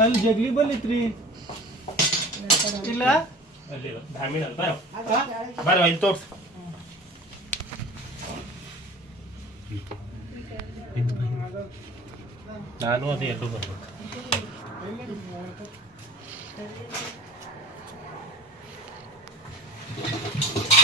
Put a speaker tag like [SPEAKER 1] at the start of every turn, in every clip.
[SPEAKER 1] ಅಲ್ಲಿ ಜಗ್ಲಿ ಬಲ್ಲಿತ್ರಿ ಇಲ್ಲ
[SPEAKER 2] ಅಲ್ಲಿ ಧಾಮಿಣ ಬರೋ
[SPEAKER 1] ಆ?
[SPEAKER 2] ಬರೋ ಇಲ್ಲಿ ತೋರ್ಸು ನಾನು ಅದೇ ಎರಡು ಬರ್ಬೇಕು Silent,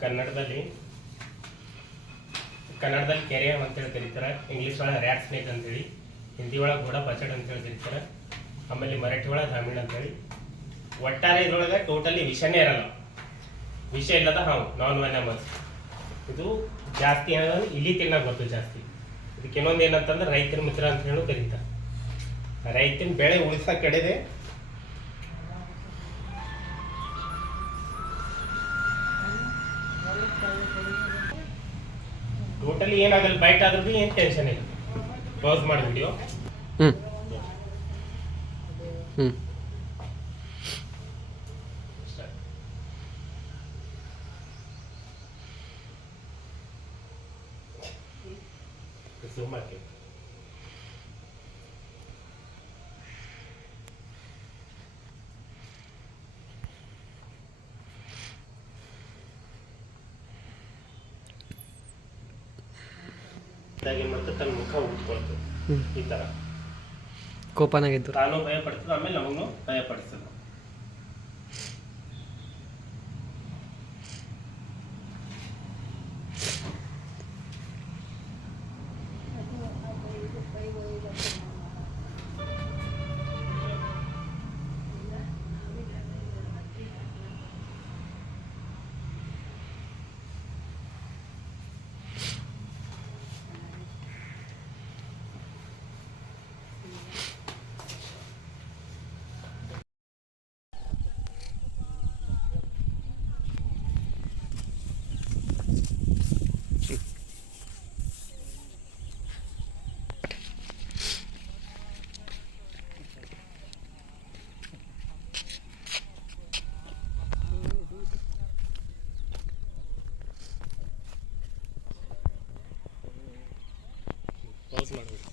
[SPEAKER 2] ಕನ್ನಡದಲ್ಲಿ ಕನ್ನಡದಲ್ಲಿ ಕೆರೆ ಅಂತೇಳಿ ಕರೀತಾರೆ ಇಂಗ್ಲೀಷ್ ಒಳಗೆ ರ್ಯಾಟ್ ಸ್ನೇಕ್ ಅಂತೇಳಿ, ಹಿಂದಿ ಒಳಗೆ ಗೋಡ ಅಂತ ಅಂತೇಳಿ ಕರೀತಾರೆ ಆಮೇಲೆ ಮರಾಠಿ ಒಳಗೆ ಗ್ರಾಮೀಣ ಅಂತೇಳಿ. ಒಟ್ಟಾರೆ ಇದ್ರೊಳಗೆ ಟೋಟಲಿ ವಿಷನೇ ಇರಲ್ಲ. ವಿಷ ಇಲ್ಲದ ಹಾವು ನಾನ್ ವೆನಮಸ್ ಇದು ಜಾಸ್ತಿ ಏನಂದ್ರೆ ಇಲಿ ತಿನ್ನಾಗ ಬರ್ತದೆ ಜಾಸ್ತಿ. ಇದಕ್ಕೆ ಇನ್ನೊಂದು ಏನಂತಂದ್ರೆ ರೈತರ ಮಿತ್ರ ಅಂತ ಹೇಳಿ ಕರೀತಾರೆ. ರೈತನ ಬೆಳೆ ಉಳಿಸ ಕಡೆದೆ ಟೋಟಲಿ ಏನಾಗಲ್ಲ ಬೈಟ್ ಆದ್ರೂ ಏನು ಟೆನ್ಷನ್ ಇಲ್ಲ. ಕ್ಲೋಸ್ ಮಾಡಿ ವಿಡಿಯೋ
[SPEAKER 3] ಹ್ಞೂ ಹ್ಞೂ
[SPEAKER 2] ಝೂಮ್ ಹಾಕಿ ಇದಾಗ ಏನ್ ಮಾಡ್ತದೆ ತನ್ನ ಮುಖ ಉಟ್ಕೊಳ್ತದೆ
[SPEAKER 3] ಹ್ಮ್.
[SPEAKER 2] ಈ ತರ
[SPEAKER 3] ಕೋಪನಾಗಿದ್ದು
[SPEAKER 2] ತಾನು ಭಯ ಪಡ್ತದೆ ಆಮೇಲೆ ನಮಗೂ ಭಯ ಪಡಿಸ್ತದೆ ಪಾಸ್ ಮಾಡಬೇಕು